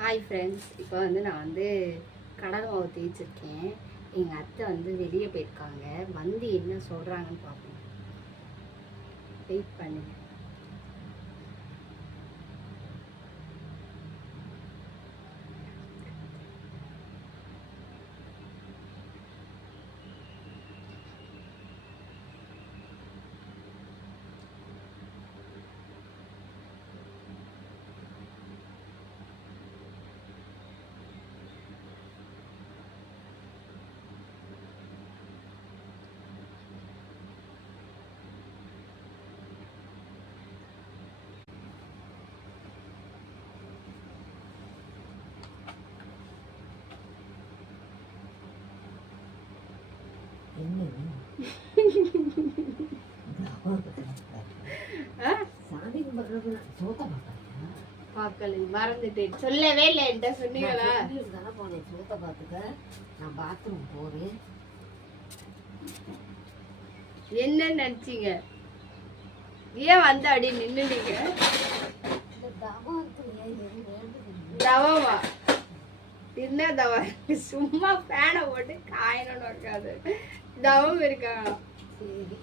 Hi friends, இப்போ நான் கடலை மாவு தேய்ச்சிருக்கேன். எங்கள் அத்தை வெளியே போயிருக்காங்க. என்ன சொல்கிறாங்கன்னு பார்ப்போம். வெயிட் பண்ணுங்க. மறந்துட்டேன், சொல்லவே இல்லை. என்கிட்ட சொன்னீங்களா? போனேன் சோத்த பார்த்துக்க. நான் பாத்ரூம் போறேன். என்ன நினைச்சீங்க? ஏன் அடி நின்னுட்டீங்க? தவமா என்ன தவம்? சும்மா ஃபேனை போட்டு காயணும்னு இருக்காது. தவம் இருக்காங்க. சரி,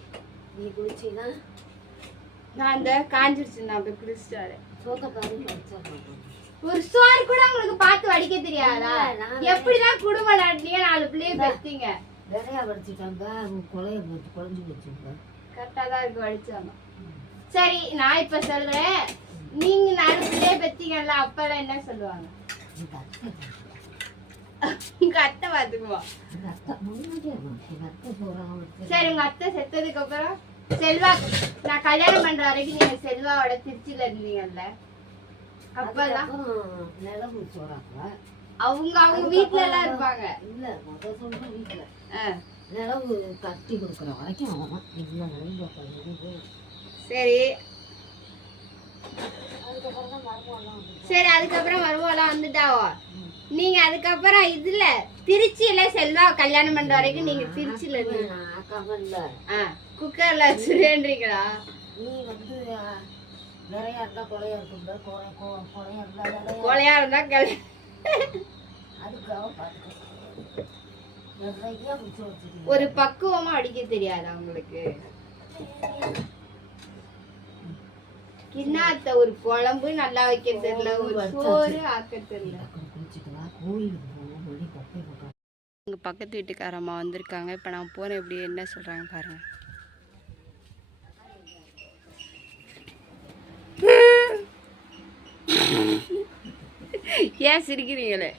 நீ குளிச்சீனா? நான் காஞ்சிருச்சு. நான் போய் குளிச்சிட்டாரு. ஒரு சோறு கூட உங்களுக்கு பார்த்து வடிக்க தெரியாதா? எப்படிதான் குடும்பம் நடத்தியே 4 பிள்ளைய பெத்தீங்க? நிறைய வடிச்சுட்டாங்க. குழஞ்சு வச்சுங்க. கரெக்டா தான் இருக்கு வடிச்சாங்க. சரி, நான் இப்ப சொல்றேன். நீங்க 4 பிள்ளைய பெத்தீங்கல்ல, அப்பெல்லாம் என்ன சொல்லுவாங்க? உங்க அத்தை பாத்துக்குவா. சரி, உங்க அத்தை செத்ததுக்கு அப்புறம் செல்வா, நான் கல்யாணம் பண்ற வரைக்கும் நீங்க செல்வாவோட திருச்சியில இருந்தீங்கல்ல, அப்பதான் நிலவு சொல்றாங்க. அவங்க வீட்டுல எல்லாம் இருப்பாங்க. இல்ல, முதல் சொல்ற வீட்டுல நிலவு கட்டி கொடுக்குற வரைக்கும் சரி. சரி, அதுக்கப்புறம் மருமகளாம் வந்துட்டாவோ. நீங்க அதுக்கப்புறம் இதுல திருச்சியில செல்வா கல்யாணம் பண்ற வரைக்கும் நீங்க திருச்சியில இருந்தீங்க. குக்கர்ல வச்சுருன்றீங்களா? நீ நிறைய இருந்தா கொலையா இருக்குங்க. கொலையா இருந்தா ஒரு பக்குவமா அடிக்க தெரியாது அவங்களுக்கு. கிண்ணாத்த ஒரு குழம்பு நல்லா வைக்க தெரியல, ஒரு சோறு ஆக்க தெரியல. எங்க பக்கத்து வீட்டுக்காரம்மா வந்திருக்காங்க. இப்ப நான் போறேன். எப்படி என்ன சொல்றாங்க பாருங்க. ஏன் சிரிக்கிறீங்களே?